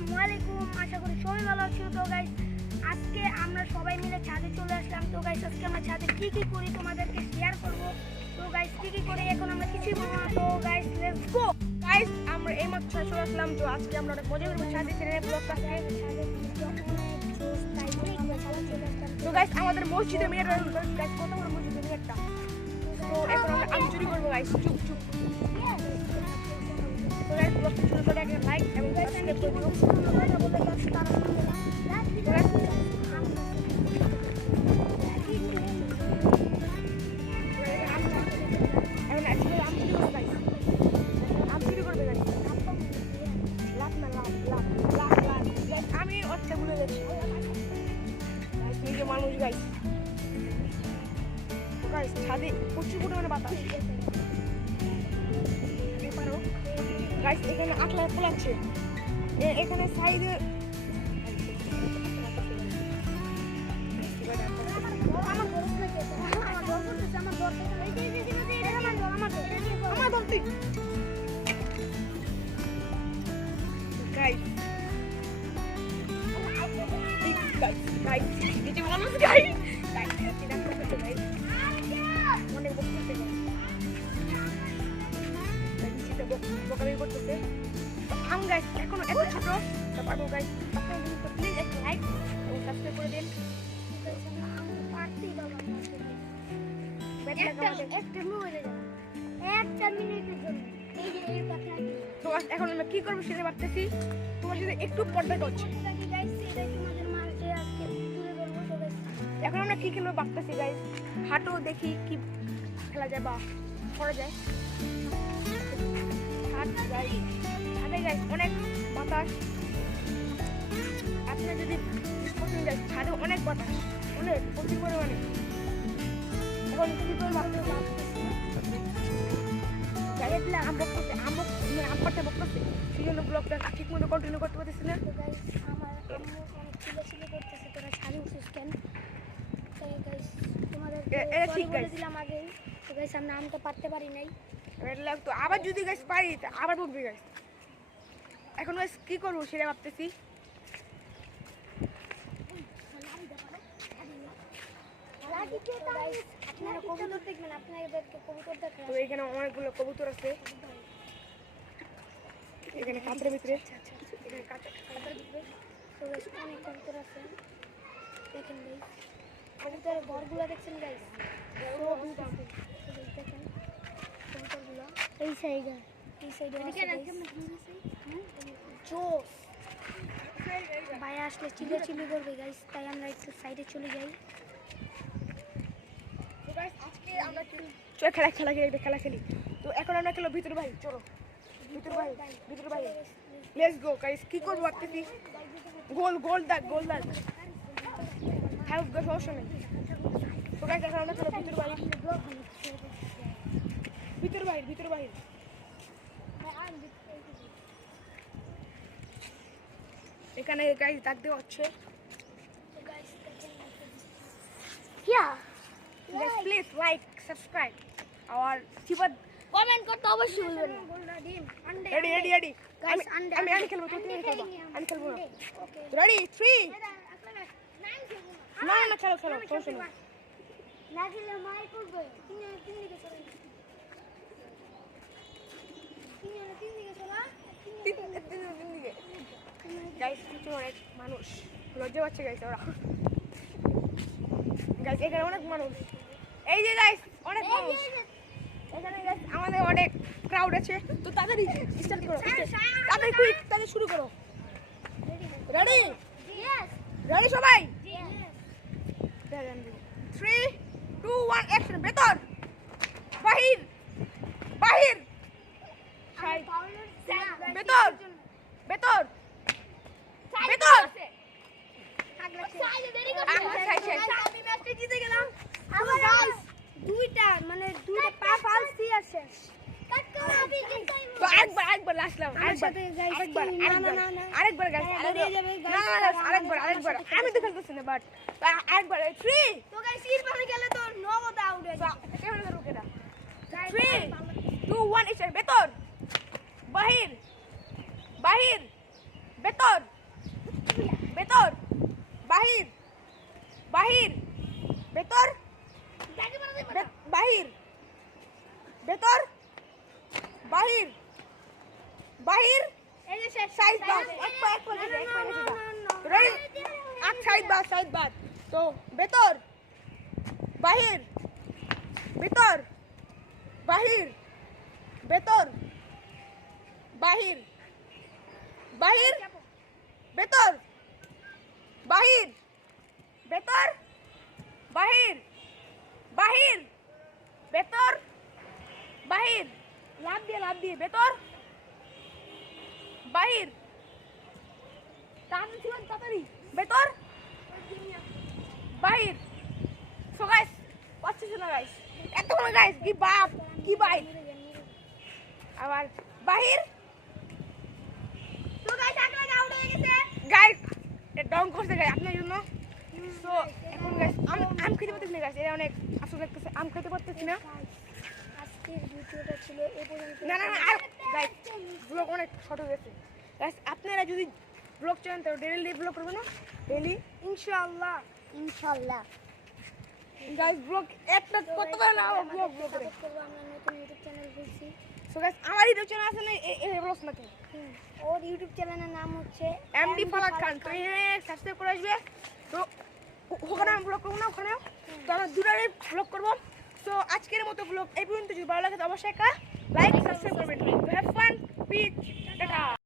আসসালামু আলাইকুম, আশা করি সবাই ভালো আছো। তো গাইস আজকে আমরা সবাই মিলে ছাদে চলে আসলাম। তো গাইস আজকে আমরা ছাদে কি কি করি তোমাদেরকে শেয়ার করব। তো গাইস কি কি করি এখন আমরা কিছুই বলবো না। তো গাইস লেটস গো। গাইস আমরা এই মাত্র চলে আসলাম। তো আজকে আমরা অনেক মজা করবো ছাদে ছেড়ে ব্লগটা আজকে। তো গাইস আমাদের মসজিদের মেয়ের গাইস কত বড় মসজিদের মেয়েরটা। তো এখন আমি চুরি করবো গাইস, চুপ চুপ। তো গাইস ব্লগটা শুরু করে একটা লাইক এবং সাবস্ক্রাইব করে দিও। আমি অর্থে ভুলে যাচ্ছি নিজে মানুষ গাইস। তো গাইস ছাদে প্রচুর পরিমাণে বাতাস। গাইস এখানে আটলা ফেলাচ্ছে, এখানে সাইডে এখনো এত ছোট পারবো গাইস। প্লিজ একটা লাইক এবং সাবস্ক্রাইব করে দিন। তো এখন আমরা কি করবো সেটা ভাবতেছি। তোমার সাথে একটু পর্দা করছি। এখন আমরা কি খেলবো ভাবতেছি গাইস। হাঁটো দেখি কি খেলা যায় বা করা যায়। ছাদে গাইস অনেক বাতাস। আপনার যদি ছাদে অনেক বাতাস, অনেক প্রচুর পরিমাণে। এখন কি করে আমপারটা বকতেছে, সেই জন্য ব্লগটা ঠিক মতো কন্টিনিউ করতে পারতেছি না। আমরা পারতে পারি নাই। তো আবার যদি গাইস পারি আবার বকবে গাইস। এখন গাইস কি করবো সেটা ভাবতেছি। তো এখানে অনেকগুলো কবুতর আছে, এখানে কাঁচের ভিতরে। ঘরগুলো দেখছেন গাইস, এই সাইডে ভাইয়া আসলে চিল্লাচিল্লি করবে গাইস, তাই আমরা একটু সাইডে চলে যাই। খেলা খেলি। তো এখন আমরা খেলো ভিতর ভাই, চলো ভিতর ভাই লেটস গো গাইস। কি করবো ভাবতেছি। গোল দাগ হ্যাঁ সমস্যা নেই। তো গাইস এখন আমরা খেলো ভিতর ভাই। এখানে গাইস দাগ দেওয়া হচ্ছে। Guys, please like, subscribe our Chibad. Comment করতে অবশ্যই ভুলবেন না। Ready. আমি খেলবো, তুমি খেলবা। আমি খেলবো না। Ready 3 না খেলো সমস্যা নেই। না খেলে মাই করবে। তিন দিকে চলে। তিন দিকে। গাইস কিছু অনেক মানুষ লজ্জা পাচ্ছে গাইস ওরা। গাইস এখানে অনেক মানুষ। এই যে গাইস অনেক মানুষ এখানে গাইস, আমাদের অনেক ক্রাউড আছে। তো তাড়াতাড়ি স্টার্ট করো, তাড়াতাড়ি কুইক, তাড়াতাড়ি শুরু করো। রেডি সবাই? 3 2 1 অ্যাকশন। ভেতর বাহির ভেতর দুইটা পা ফালছি আছে। তো আরেকবার আসলাম, আরেকবার আমি তো খেলতেছি না, বাট আরেকবার 3 তো গাইস ইরফানে গেলে তো নগদ আউট হয়ে যাবে। ক্যামেরা রুকে দাও। 3 2 1 ভেতর বাহির ভেতর ভেতর বাহির বাহির ভেতর বাহির ভেতর বাহির বাহির এই যে শেষ সাইড বাস এক পা রেডি এক সাইড বাস তো ভেতর বাহির ভেতর বাহির ভেতর বাহির বাহির ভেতর বাহির ভেতর বাহির বাহির ভেতর বাহির লাভ দিয়ে ভেতর বাহির তাড়াতাড়ি ভেতর বাহির সো গাইস পাচ্ছিস না গাইস এত না গাইস কি বাপ কি বাইক আবার বাহির তো গাইস আকরাম আউট হয়ে গেছে গাইস ডং করতে গাইস আপনার জন্য সো এখন গাইস আম খেতে পারতেছি না গাইস এটা অনেক আসলে লাগতেছে আম খেতে পারতেছি না আজকের ভিডিওটা ছিল এই পর্যন্ত না আর গাইস ব্লগ অনেক ছোট হয়ে গেছে গাইস আপনারা যদি ব্লগ চান তো ডেইলি ব্লগ করবেন না ডেইলি ইনশাআল্লাহ গাইস ব্লগ একটা করতে পারে না আমার ব্লগ করে সাপোর্ট করব আমরা নতুন ইউটিউব চ্যানেল খুলছি সো গাইস আমার ইউটিউব চ্যানেল আছে না এই ব্লগ নাকি ওর ইউটিউব চ্যানেলের নাম হচ্ছে এমডি ফারাক খান তো সাবস্ক্রাইব করে আসবে তো ওখানে আমি ব্লগ করবো না ওখানেও তো আমরা দুটারে ব্লগ করবো তো আজকের মতো ব্লগ এই পর্যন্ত যদি ভালো লাগে তো অবশ্যই একটা লাইক সাবস্ক্রাইব করবেন তো হ্যাভ ফান পিচ টাটা